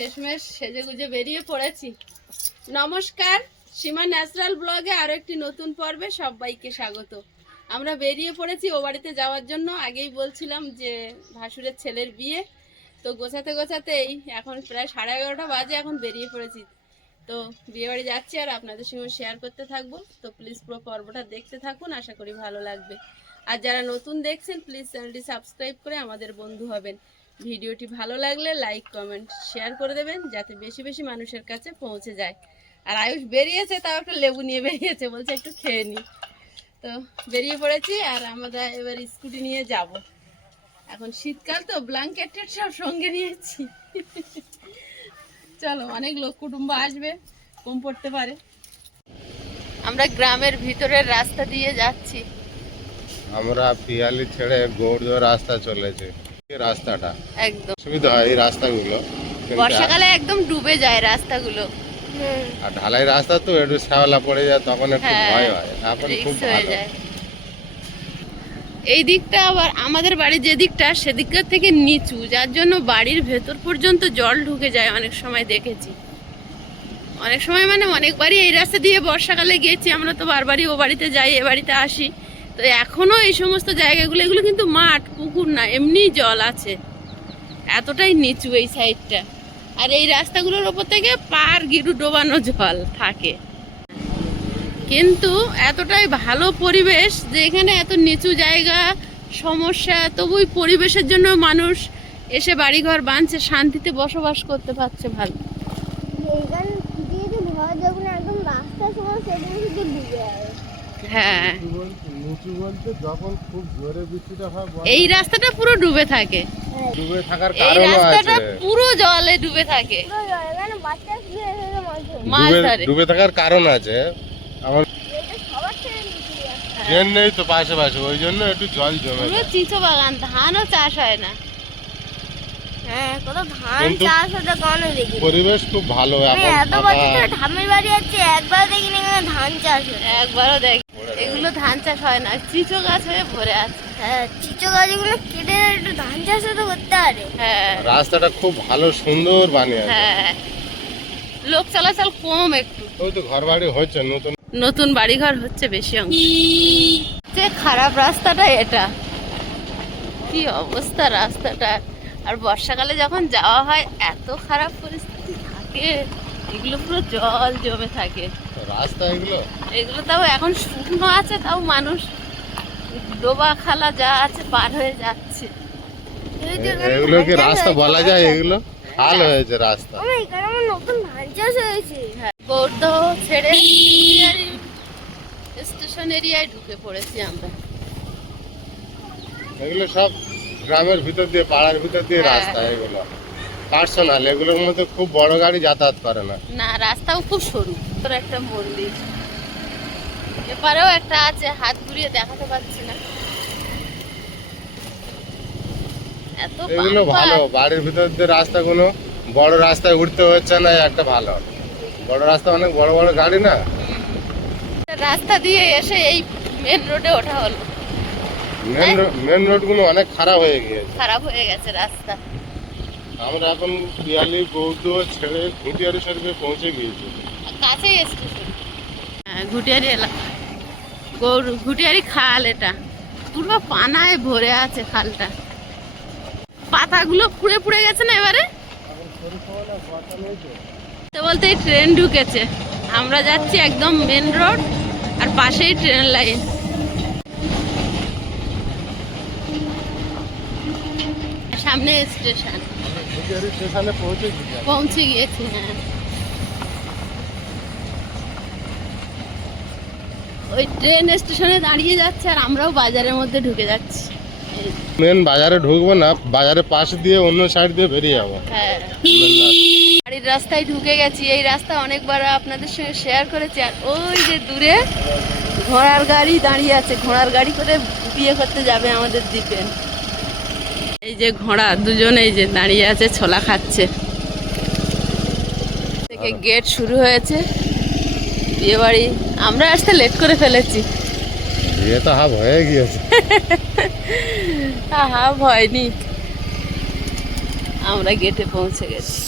শেষমেশ সেজেগুজে বেরিয়ে পড়েছি। নমস্কার, সীমা ন্যাচারাল ব্লগে আরো একটি নতুন পর্বে সবাইকে স্বাগত। আমরা বেরিয়ে পড়েছি ও বাড়িতে যাওয়ার জন্য। আগেই বলছিলাম যে ভাসুরের ছেলের বিয়ে, তো গোছাতে গোছাতেই এখন প্রায় 11:30 বাজে, এখন বেরিয়ে পড়েছি। তো বিয়ে বাড়ি যাচ্ছি আর আপনাদের সঙ্গে শেয়ার করতে থাকবো। তো প্লিজ পুরো পর্বটা দেখতে থাকুন, আশা করি ভালো লাগবে। আর যারা নতুন দেখছেন প্লিজ চ্যানেলটি সাবস্ক্রাইব করে আমাদের বন্ধু হবেন। ভিডিওটি ভালো লাগলে লাইক কমেন্ট শেয়ার করে দেবেন, যাতে বেশি বেশি মানুষের কাছে পৌঁছে যায়। আর আয়ুষ বেরিয়েছে, তাও একটা লেবু নিয়ে বেরিয়েছে, বলছে একটু খেয়ে নি। তো বেরিয়ে পড়েছি আর আমরা এবার স্কুটি নিয়ে যাব। এখন শীতকাল তো ব্ল্যাঙ্কেট সব সঙ্গে নিয়েছি। চলো, অনেক লোক কুটুম্ব আসবে, কম পড়তে পারে। আমরা গ্রামের ভিতরের রাস্তা দিয়ে যাচ্ছি। আমরা পিয়ালি ছেড়ে গৌড় রাস্তা চলেছে। এই রাস্তাটা একদম সুবিধা হয়, এই রাস্তাগুলো বর্ষাকালে একদম ডুবে যায় রাস্তাগুলো। আর ঢালাই রাস্তা তো একটু শ্যাওলা পড়ে যায়, তখন একটু ভয় হয়। এখন খুব ভালো। এই দিকটা আবার আমাদের বাড়ির যে দিকটা, সেদিককার থেকে নিচু, যার জন্য বাড়ির ভেতর পর্যন্ত জল ঢুকে যায়। অনেক সময় দেখেছি, অনেক সময় মানে অনেকবারই এই রাস্তা দিয়ে বর্ষাকালে গিয়েছি। আমরা তো বারবারই ও বাড়িতে যাই, এ বাড়িতে আসি। তো এখনো এই সমস্ত জায়গাগুলো, এগুলো কিন্তু মাঠ, পুকুর না, এমনি জল আছে। এতটাই নিচু এই সাইডটা। আর এই রাস্তাগুলোর ওপর থেকে পার গিরু ডোবানো জল থাকে। কিন্তু এতটাই ভালো পরিবেশ যে এখানে এত নিচু জায়গা, সমস্যা, তবু ওই পরিবেশের জন্য মানুষ এসে বাড়িঘর বাঁধছে, শান্তিতে বসবাস করতে পারছে। ভালো। হ্যাঁ, এই রাস্তাটা পুরো ডুবে থাকে। ডুবে থাকার এই কারণ রাস্তাটা আছে, পুরো জলে ডুবে থাকে। মাছ ধরে। ডুবে থাকার কারণ আছে। আমার ট্রেন নেই তো পাশে পাশে, ওই জন্য একটু জল জমে পুরো যায়। চিঁচো বাগান, ধানও চাষ হয় না। হ্যাঁ, কত ধান কিন্তু চাষ হতে কখনো দেখিনি। পরিবেশ খুব ভালো। আমি এখন এত বছর ধরে ঠামের বাড়ি আছে, একবার দেখিনি এখানে ধান চাষ হয়। একবারও দেখ, এগুলো ধান চাষ হয় না, চিঁচো গাছ হয়ে ভরে আছে। হ্যাঁ, চিচো গাছগুলো কেটে একটু ধান চাষ তো করতে পারে। হ্যাঁ রাস্তাটা খুব ভালো, সুন্দর বানিয়েছে। হ্যাঁ, লোক চলাচল কম একটু। ওই তো ঘর বাড়ি হচ্ছে, নতুন নতুন বাড়িঘর হচ্ছে বেশি অংশ। যে খারাপ রাস্তাটা, এটা কি অবস্থা রাস্তাটা। আর বর্ষাকালে যখন যাওয়া হয় এত খারাপ পরিস্থিতি থাকে, এগুলো পুরো জল জমে থাকে। রাস্তা এগুলো। এগুলো তাও এখন শুকনো আছে, তাও মানুষ ডোবা খালা যা আছে পার হয়ে যাচ্ছে। এগুলো কি রাস্তা বলা যায়? এগুলো খাল হয়েছে রাস্তা। এখানে আমার নতুন ধান চাষ হয়েছে। হ্যাঁ, গৌড় ছেড়ে স্টেশন এরিয়ায় ঢুকে পড়েছি আমরা। এগুলো সব গ্রামের ভিতর দিয়ে, পাড়ার ভিতর দিয়ে রাস্তা। এগুলো পার্সোনাল, এগুলোর মধ্যে খুব বড় গাড়ি যাতায়াত করে না। না, রাস্তাও খুব সরু। তোর একটা মন্দির এপারেও একটা আছে, হাত ঘুরিয়ে দেখাতে পারছি না। এত এগুলো ভালো, বাড়ির ভিতর দিয়ে রাস্তাগুলো বড় রাস্তায় উঠতে হচ্ছে না, একটা ভালো। বড় রাস্তা, অনেক বড় বড় গাড়ি না। রাস্তা দিয়ে এসে এই মেন রোডে ওঠা হলো। মেন রোড গুলো অনেক খারাপ হয়ে গিয়েছে। খারাপ হয়ে গেছে রাস্তা। আমরা এখন পিয়ালি বৌদ্ধ ছেড়ে ঘুটিয়ারি শরীফে পৌঁছে গিয়েছি। কাছেই স্টেশন। হ্যাঁ, ঘুটিয়ারি এলাকা, ঘুটিয়ারি খাল। এটা পুরো পানায় ভরে আছে খালটা। পাতাগুলো পুড়ে পুড়ে গেছে না এবারে। তো বলতে ট্রেন ঢুকেছে, আমরা যাচ্ছি একদম মেন রোড, আর পাশেই ট্রেন লাইন। সামনে স্টেশন, স্টেশনে পৌঁছে গিয়েছি। হ্যাঁ, ওই ট্রেন স্টেশনে দাঁড়িয়ে যাচ্ছে আর আমরাও বাজারের মধ্যে ঢুকে যাচ্ছি। মেন বাজারে ঢুকবো না, বাজারের পাশ দিয়ে অন্য সাইড দিয়ে বেরিয়ে যাবো। হ্যাঁ, বাড়ির রাস্তায় ঢুকে গেছি। এই রাস্তা অনেকবার আপনাদের সঙ্গে শেয়ার করেছি। আর ওই যে দূরে ঘোড়ার গাড়ি দাঁড়িয়ে আছে, ঘোড়ার গাড়ি করে বিয়ে করতে যাবে আমাদের দ্বীপেন। এই যে ঘোড়া দুজন এই যে দাঁড়িয়ে আছে, ছোলা খাচ্ছে। থেকে গেট শুরু হয়েছে বিয়ে বাড়ি। আমরা আসতে লেট করে ফেলেছি। বিয়ে তো হাফ হয়ে গিয়েছে। হাফ হয়নি, আমরা গেটে পৌঁছে গেছি।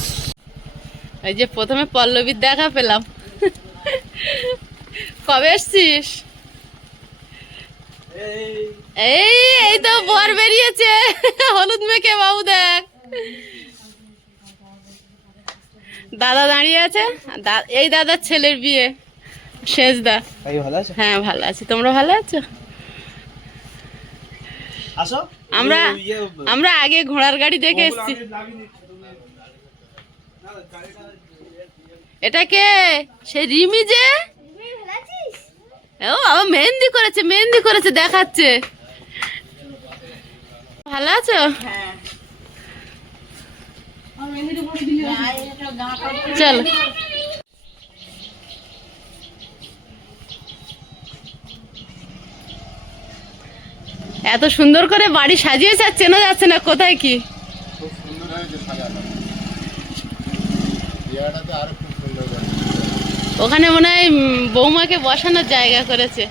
এই যে প্রথমে পল্লবীর দেখা পেলাম। কবে এসছিস? এই এই তো বর বেরিয়েছে হলুদ মেখে, বাবু দেখ। দাদা দাঁড়িয়ে আছে, এই দাদার ছেলের বিয়ে, শেষদা। হ্যাঁ ভালো আছি, তোমরা ভালো আছো? আমরা আমরা আগে ঘোড়ার গাড়ি দেখে এসছি। এটা কে? সে রিমি যে। ও বাবা, মেহেন্দি করেছে দেখাচ্ছে। ভালো আছো? চল। এত সুন্দর করে বাড়ি সাজিয়েছে, আর চেনা যাচ্ছে না কোথায় কি। খুব সুন্দর হয়েছে সাজানো, বিয়েটাতে আরো খুব সুন্দর হয়েছে। ওখানে মনে হয় বৌমাকে বসানোর জায়গা করেছে।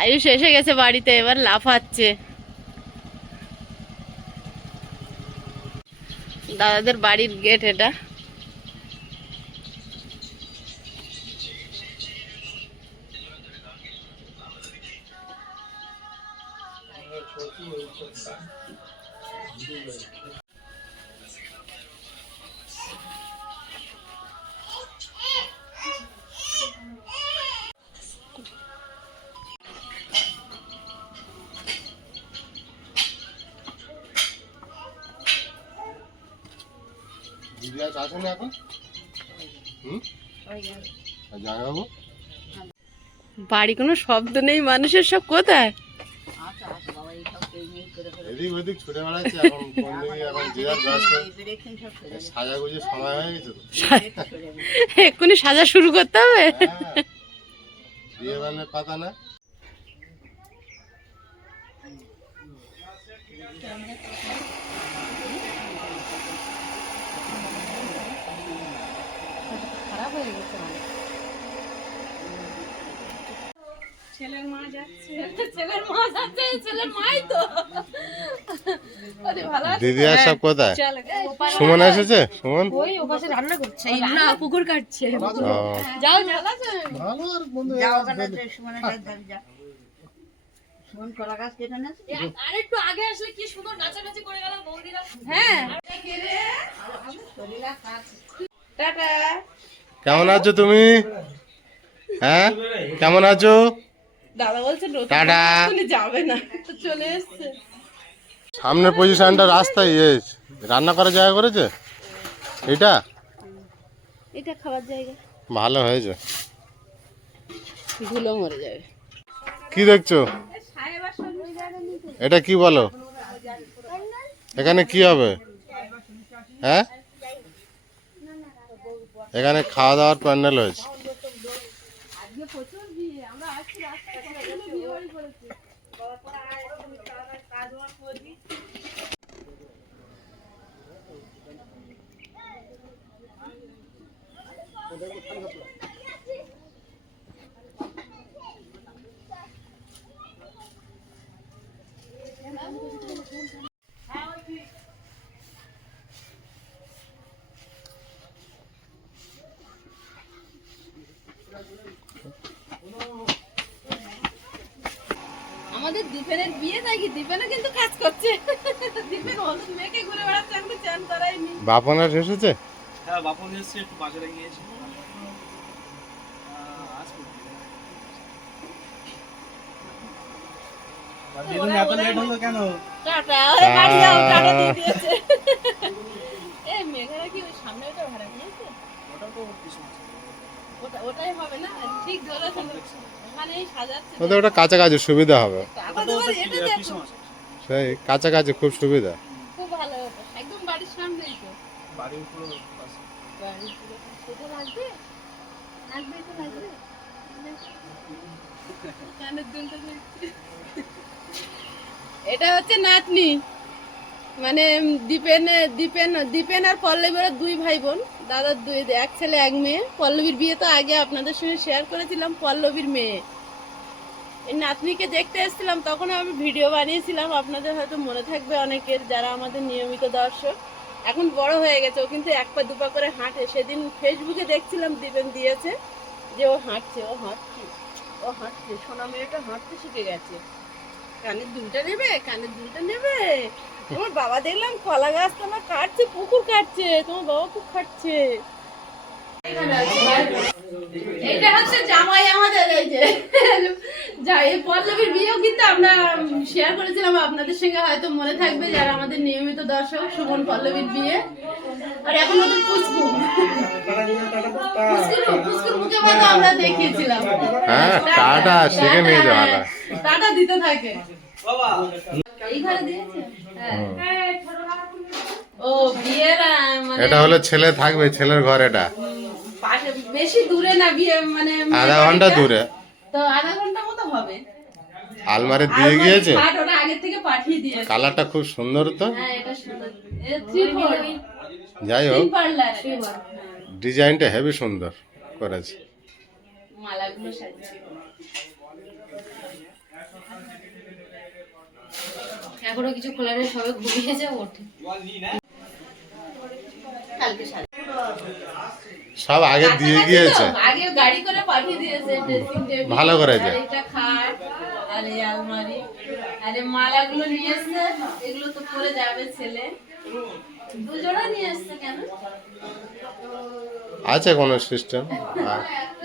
আয়ুষ এসে গেছে বাড়িতে, এবার লাফাচ্ছে। দাদাদের বাড়ির গেট এটা। দিদি আজ আসেনি এখন? জামাইবাবু বাড়ি কোনো শব্দ নেই, মানুষের সব কোথায়? এদিক ওদিক ছুটে বেড়াচ্ছে এখন, কোন দিকে এখন যে যার ব্যস্ত। সাজাগুজির সময় হয়ে গেছে তো। এক্ষুনি সাজা শুরু করতে হবে। হ্যাঁ, বিয়ে বানের পাতা না। ছেলের মা যাচ্ছে, ছেলের মাই তো। দিদি আর সব কোথায়? সুমন এসেছে? সুমন ওই ওপাশে রান্না করছে, না পুকুর কাটছে। ও, যাও ভালো আছে? ভালো। আর বন্ধু আর একটু আগে আসলে কি সুন্দর নাচানাচি করে গেলাম বৌদিরা। হ্যাঁ টাটা। কেমন আছো তুমি? হ্যাঁ কেমন আছো? দাদা বলছে টাটা। যাবে না, তো চলে এসছে। সামনের পজিশনটা রাস্তায় রান্না করার জায়গা করেছে এটা। এটা খাবার জায়গা, ভালো হয়েছে। ধুলো মরে যাবে। কি দেখছো? এটা কি বলো? এখানে কি হবে? হ্যাঁ, এখানে খাওয়া দাওয়ার প্যান্ডেল হয়েছে। আমাদের দীপেনের বিয়ে নাকি, দীপেনও কিন্তু কাজ করছে। দীপেন হলুদ মেয়েকে ঘুরে বেড়াচ্ছে, আমি তো চান করাইনি। বাপনার এসেছে? হ্যাঁ বাপন এসছে, একটু বাজারে গিয়েছে। এত লেট হলো কেন? টাটা, ওরে বাড়ি যাও, টাটা দিয়ে দিয়েছে। এই মেঘারা কি ওই সামনে ওটা ভাড়া নিয়েছে? ওটা তো কিছু আছে। ওটাই হবে না, ঠিক ধরেছেন। ওখানেই সাজাচ্ছে। ওদের ওটা কাছাকাছি সুবিধা হবে। টাকা দেওয়ার এটা দেখো। কিছু আছে। সেই কাছাকাছি খুব সুবিধা। খুব ভালো হতো, একদম বাড়ির সামনেই তো। বাড়ির উপরে পাশে। বাড়ির পুরো সেটা লাগবে, লাগবে তো লাগবে। কানের দুলটা দেখছি। এটা হচ্ছে নাতনি, মানে দীপেন আর পল্লবীর দুই ভাই বোন, দাদার দুই, এক ছেলে এক মেয়ে। পল্লবীর বিয়ে তো আগে আপনাদের সঙ্গে শেয়ার করেছিলাম, পল্লবীর মেয়ে। এই নাতনিকে দেখতে এসেছিলাম, তখন আমি ভিডিও বানিয়েছিলাম, আপনাদের হয়তো মনে থাকবে অনেকের যারা আমাদের নিয়মিত দর্শক। এখন বড় হয়ে গেছে, ও কিন্তু এক পা দুপা করে হাঁটে। সেদিন ফেসবুকে দেখছিলাম দিবেন দিয়েছে যে ও হাঁটছে, সোনা মেয়েটা হাঁটতে শিখে গেছে। কানের দুলটা নেবে, কানের দুলটা নেবে। তোমার বাবা দেখলাম কলা গাছ তোমার কাটছে, পুকুর কাটছে, তোমার বাবা খুব খাটছে। এইটা হচ্ছে জামাই আমাদের, এই যে এই পল্লবীর বিয়েও কিন্তু আমরা শেয়ার করেছিলাম আপনাদের সঙ্গে, হয়তো মনে থাকবে যারা আমাদের নিয়মিত দর্শক। সুমন পল্লবীর বিয়ে, আর এখন ওদের পুচকুর মুখে মতো আমরা দেখিয়েছিলাম। হ্যাঁ, টাটা শিখে নিয়ে যাওয়া ভালো। টাটা দিতে থাকে। এই ঘরে দিয়েছে। হ্যাঁ, ও বিয়ের মানে এটা হলো ছেলে থাকবে, ছেলের ঘর এটা। পাশে বেশি দূরে না, বিয়ে মানে আধা ঘন্টা দূরে, তো আধা ঘন্টা মতো হবে। আলমারি দিয়ে গিয়েছে। খাট ওরা আগে থেকে পাঠিয়ে দিয়েছে। কালারটা খুব সুন্দর তো। হ্যাঁ, এটা সুন্দর। এটা 3 যাই হোক, পার্লার। ডিজাইনটা হেভি সুন্দর করেছে। মালাগুলো সাজিয়েছে। এখনো কিছু খোলা নেই, সবে ঘুমিয়েছে ওঠে। কালকে সাজে। সব আগে দিয়ে গিয়েছে, আগে গাড়ি করে পাঠিয়ে দিয়েছে। ড্রেসিং টেবিল ভালো করেছে। আর এটা খাট আর এই আলমারি আর এই মালাগুলো নিয়ে এসেছে। এগুলো তো পরে যাবে ছেলে। দুজোড়া নিয়ে এসেছে কেন? আছে কোনো সিস্টেম?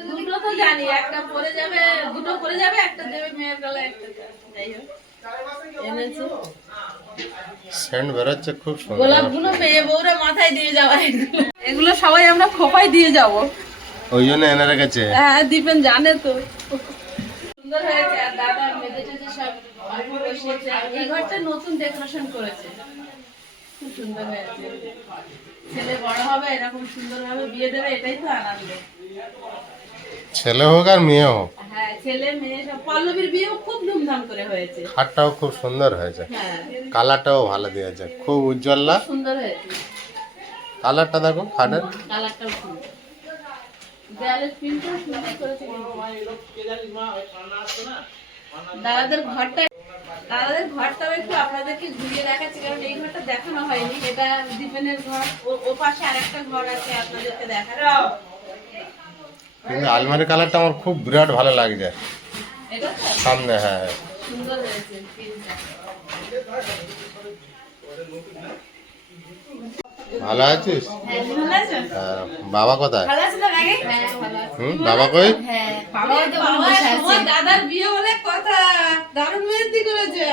দুটো তো জানি, একটা পরে যাবে, দুটো পরে যাবে, একটা দেবে মেয়ের গলায়, একটা যাই হোক এনেছে। সেন্ট বেরোচ্ছে খুব সুন্দর। গোলাপগুলো মেয়ে বউরা মাথায় দিয়ে যাওয়া, এগুলো সবাই আমরা খোপায় দিয়ে যাব। ওই জন্য এনে রেখেছে। হ্যাঁ, দীপেন জানে তো। সুন্দর হয়েছে। আর দাদা মেয়েদের যে সব বসিয়েছে, এই ঘরটা নতুন ডেকোরেশন করেছে, খুব সুন্দর হয়েছে। ছেলে বড় হবে, এরকম সুন্দর ভাবে বিয়ে দেবে, এটাই তো আনন্দ। ছেলে হোক আর মেয়ে হোক। হ্যাঁ, ছেলে মেয়ে সব। পল্লবীর বিয়েও খুব ধুমধাম করে হয়েছে। খাটটাও খুব সুন্দর হয়েছে, হ্যাঁ, কালারটাও ভালো দিয়েছে, খুব উজ্জ্বল না? সুন্দর হয়েছে। কালারটা দেখো খাটের। কালারটাও সুন্দর, দেয়ালের প্রিন্টও সুন্দর করেছে। দাদাদের ঘরটাও একটু আপনাদেরকে ঘুরিয়ে দেখাচ্ছি, কারণ এই ঘরটা দেখানো হয়নি। এটা দীপেনের ঘর, ও পাশে আরেকটা ঘর আছে, আপনাদেরকে দেখাচ্ছি। কিন্তু আলমারি কালারটা আমার খুব বিরাট ভালো লাগছে এটা তো সামনে। হ্যাঁ, সুন্দর হয়েছে প্রিন্টটা। ভালো আছিস? হ্যাঁ, ভালো আছো? হ্যাঁ, বাবা কোথায়? ভালো আছো তো আগে? হ্যাঁ, ভালো আছি। বাবা কই? হ্যাঁ, বাবা, তোমার দাদার বিয়ে বলে কথা, দারুণ মেহেন্দি করেছে।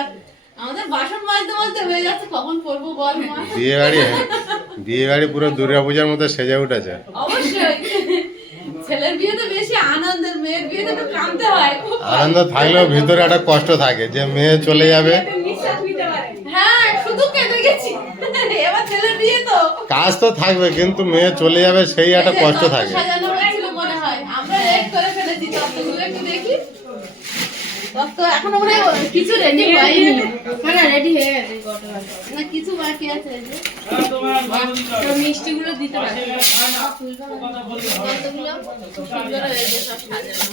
আমাদের বাসন মাজতে মাজতে হয়ে যাচ্ছে, কখন করবো বল মা। বিয়ে গাড়ি পুরো দুর্গাপূজার মতো সেজে উঠেছে। অবশ্যই, ছেলের বিয়েতে বেশি আনন্দের, মেয়ের বিয়েতে একটু কাঁদতে হয়। খুব আনন্দ থাকলেও ভিতরে একটা কষ্ট থাকে যে মেয়ে চলে যাবে। নিঃশ্বাস নিতে পারে। হ্যাঁ, শুধু কেঁদে গেছি। এবার ছেলের বিয়ে তো কাজ তো থাকবে, কিন্তু মেয়ে চলে যাবে সেই একটা কষ্ট থাকে। সাজানো হয়েছিল মনে হয়, আমরা রেড করে ফেলেছি। তত্ত্বগুলো একটু দেখি। তত্ত্ব এখনো মনে হয় কিছু রেডি হয়নি। না রেডি হয়ে গেছে গতকাল। না, কিছু বাকি আছে। এই যে তো মিষ্টিগুলো দিতে পারে। তত্ত্বগুলো খুব সুন্দর হয়েছে, সব সাজানো।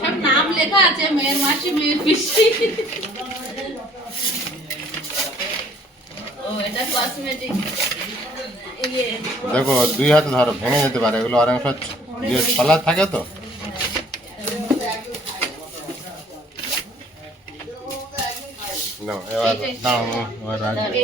সব নাম লেখা আছে, মেয়ের মাসি, মেয়ের পিসি। ও, এটা কসমেটিক। দেখো, দুই হাতে ধরো, ভেঙে যেতে পারে এগুলো। অনেক ছলা থাকে তো। নাও, এবার দাও, এবার রাখবে।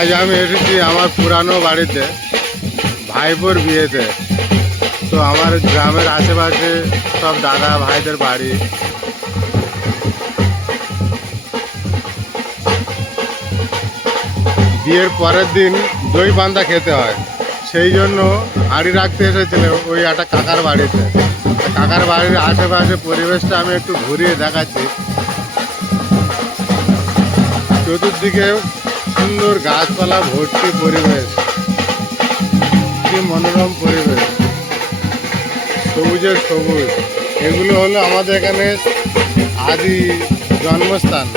আজ আমি এসেছি আমার পুরানো বাড়িতে ভাইপোর বিয়েতে। তো আমার গ্রামের আশেপাশে সব দাদা ভাইদের বাড়ি। বিয়ের পরের দিন দই পান্তা খেতে হয়, সেই জন্য হাঁড়ি রাখতে এসেছিল ওই একটা কাকার বাড়িতে। কাকার বাড়ির আশেপাশে পরিবেশটা আমি একটু ঘুরিয়ে দেখাচ্ছি। চতুর্দিকে সুন্দর গাছপালা ভর্তি পরিবেশ, কি মনোরম পরিবেশ, সবুজের সবুজ। এগুলো হলো আমাদের এখানে আদি জন্মস্থান।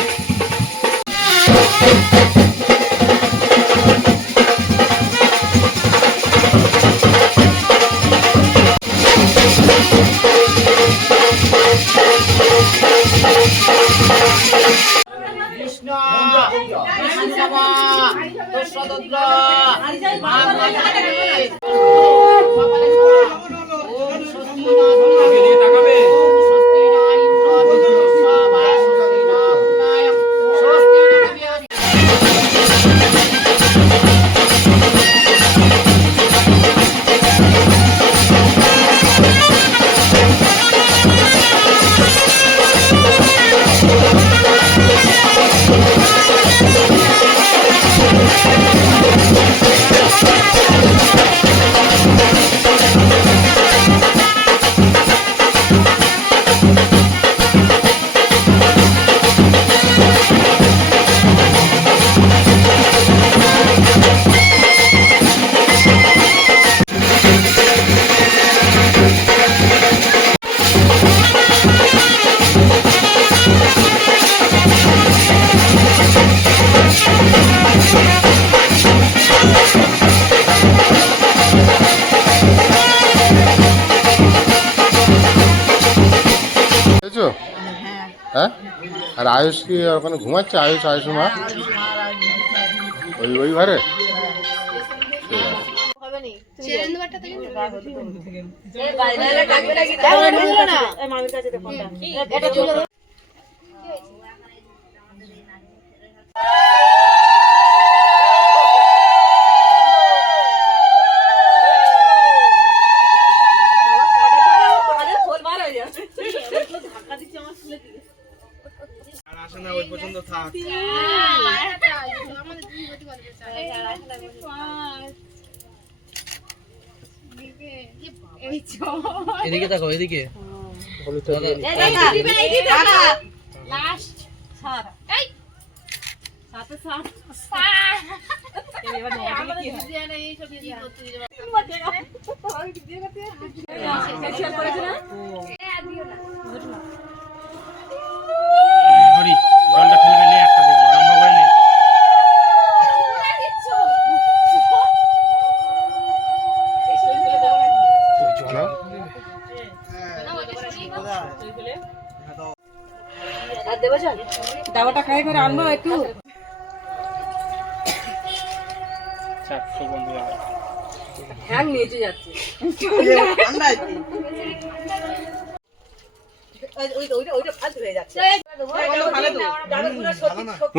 হ্যাঁ, আর আয়ুষ কি ওখানে ঘুমাচ্ছে? আয়ুষ মা ওই ঘরে। আসে না ওই পর্যন্ত থাক। এদিকে তাকাও, এদিকে। হরি জলটা ফেলবে নে, একটা দেখি লম্বা করে নে। দাবাটা খাই করে আনবো একটু। হ্যাং নিচে যাচ্ছে।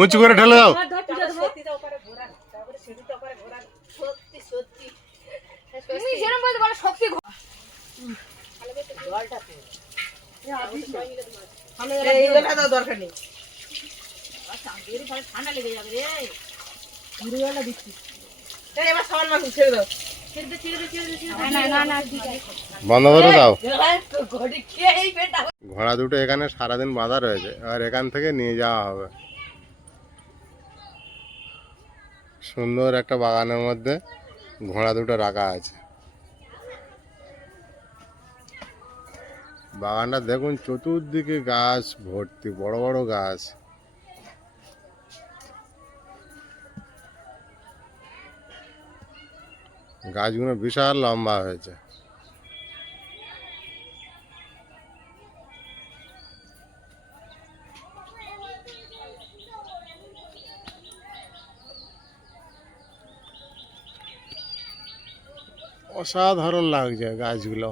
উঁচু করে ঠেলে দাও। এইগুলো তো দরকার নেই। এই এবার সমান মাছ ছেড়ে দাও। বন্ধ করে দাও। ঘড়ি খেয়েই পেটা। ঘোড়া দুটো এখানে সারাদিন বাঁধা রয়েছে, আর এখান থেকে নিয়ে যাওয়া হবে। সুন্দর একটা বাগানের মধ্যে ঘোড়া দুটো রাখা আছে। বাগানটা দেখুন, চতুর্দিকে গাছ ভর্তি, বড় বড় গাছ। গাছগুলো বিশাল লম্বা হয়েছে। অসাধারণ লাগছে গাছগুলো।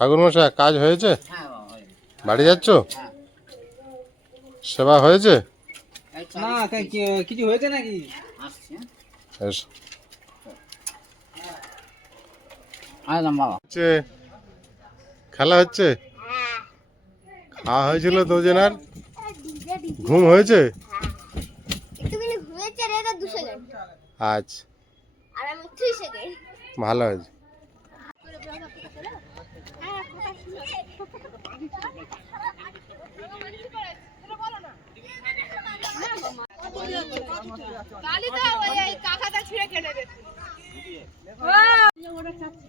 ঠাকুরমশাই, কাজ হয়েছে? বাড়ি যাচ্ছ? সেবা হয়েছে? না কিছু হয়েছে নাকি? এসো। হচ্ছে, খেলা হচ্ছে, খাওয়া হয়েছিল দুজনের, ঘুম হয়েছে? একটুখানি ঘুরেছে রে, এটা 2 সেকেন্ড। আচ্ছা, আর আমি 3 সেকেন্ড। ভালো হয়েছে।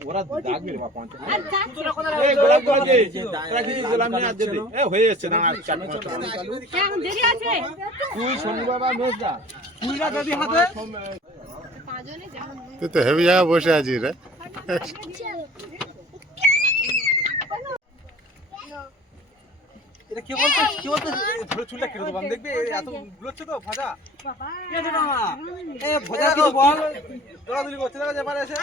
ওরা ডাকবে বাবা পঞ্চায়েত এই গোলাপ গোলাপ তোরা কি গোলাম নিয়ে আসছে এ হয়ে যাচ্ছে না 4-5 এখন দেরি আছে তুই শনি বাবা মেজদা তুইরা যদি হাতে তুই তো হেভি জায়গা বসে আছিস রে। এটা কি বলতে ধরে চুলটা কেটে দেব আমি দেখবি এত গুলোচ্ছে তো ভাজা বাবা এ রে মামা এ ভাজা কি বল দৌড়াদৌড়ি করতে লাগা ব্যাপার আছে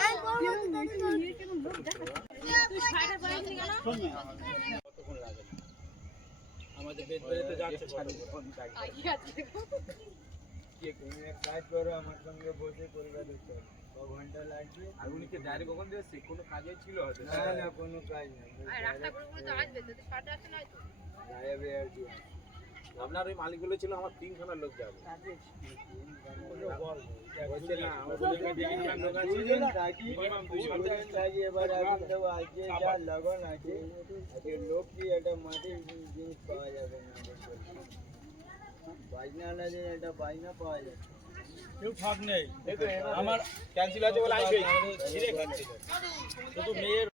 আমাদের বেদ বেড়ে যাচ্ছে ছাড়ি কোন জায়গায় কে কোন এক কাজ করো আমার সঙ্গে বসে পরিবার দেখো 6 ঘন্টা লাগবে আর উনি কি ডাইরেক্ট কখন দিয়েছে কোনো কাজে ছিল হয়তো না না কোনো কাজ না আর রাস্তা করে তো আসবে যদি সাড়ে আসে না তো যাবে আর কি আপনার ওই মালিকগুলো ছিল আমার 3খানা লোক যাবে বলছে না আমাদের দেখি না লোক আছে মিনিমাম 200 টাকা এবার এখন তো আজকে যা লগন আছে আজকে লোক কি একটা মাটির জিনিস পাওয়া যাবে না বাইনা না দিন এটা বাইনা পাওয়া যাবে কেউ ফাঁক নেই আমার ক্যান্সেল আছে বলে আইবে ধীরে খাচ্ছে শুধু মেয়ের